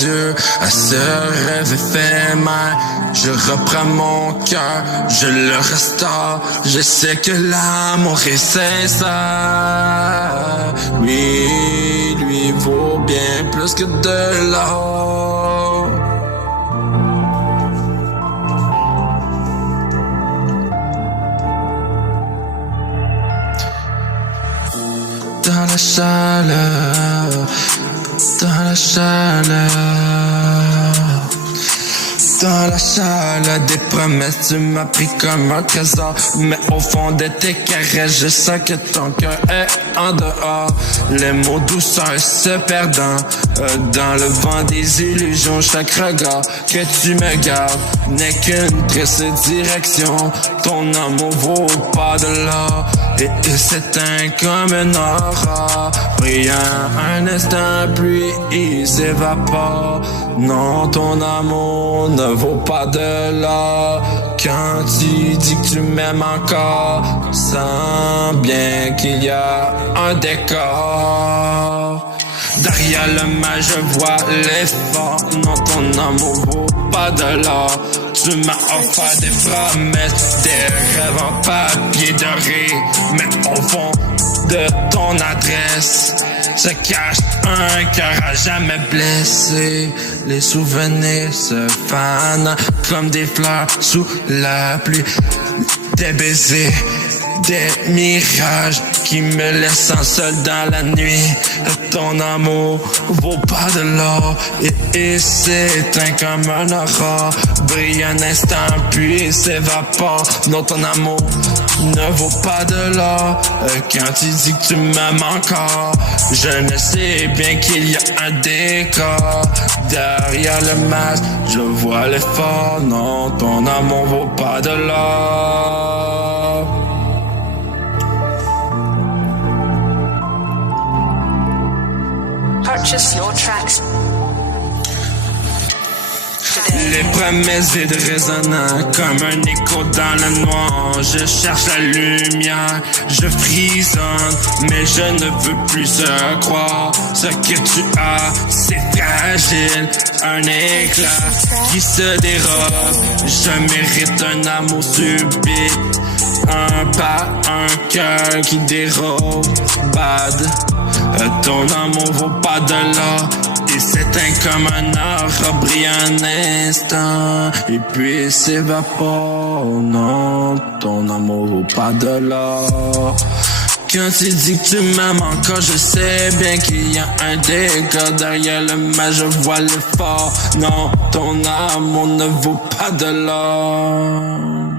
adieu à ce rêve éphémère. Je reprends mon cœur, je le restaure. Je sais que l'amour est sincère. Oui, lui vaut bien plus que de l'or. Dans la chaleur, dans la chaleur, dans la chaleur des promesses, tu m'as pris comme un trésor. Mais au fond de tes caresses, je sens que ton cœur est en dehors. Les mots douceurs se perdant dans le vent des illusions. Chaque regard que tu me gardes n'est qu'une triste direction. Ton amour vaut pas de l'or et il s'éteint comme une aurore. Brillant un instant, puis il s'évapore. Non, ton amour ne vaut pas de l'or. Quand tu dis que tu m'aimes encore, sens bien qu'il y a un décor. Derrière le mal, je vois l'effort. Non, ton amour vaut pas de l'or. Tu m'as offert des promesses, des rêves en papier doré. Mais au fond de ton adresse se cache un cœur à jamais blessé. Les souvenirs se fanent comme des fleurs sous la pluie. Des baisers, des mirages qui me laissent seul dans la nuit. Ton amour vaut pas de l'or et s'éteint comme un aurore. Brille un instant puis s'évapore. Non, ton amour ne vaut pas de l'or. Quand tu dis que tu m'aimes encore, je ne sais bien qu'il y a un décor. Derrière le masque, je vois l'effort. Non, ton amour vaut pas de l'or. Purchase your tracks. Les promesses vides résonnant comme un écho dans le noir. Je cherche la lumière, je frissonne, mais je ne veux plus croire. Ce que tu as, c'est fragile, un éclat qui se dérobe. Je mérite un amour subit, un pas, un cœur qui dérobe. Bad, ton amour vaut pas de l'or. Il s'éteint comme un aurore, brille un instant et puis s'évapore. Non, ton amour vaut pas de l'or. Quand tu dis que tu m'aimes encore, je sais bien qu'il y a un décor. Derrière le mal, je vois l'effort. Non, ton amour ne vaut pas de l'or.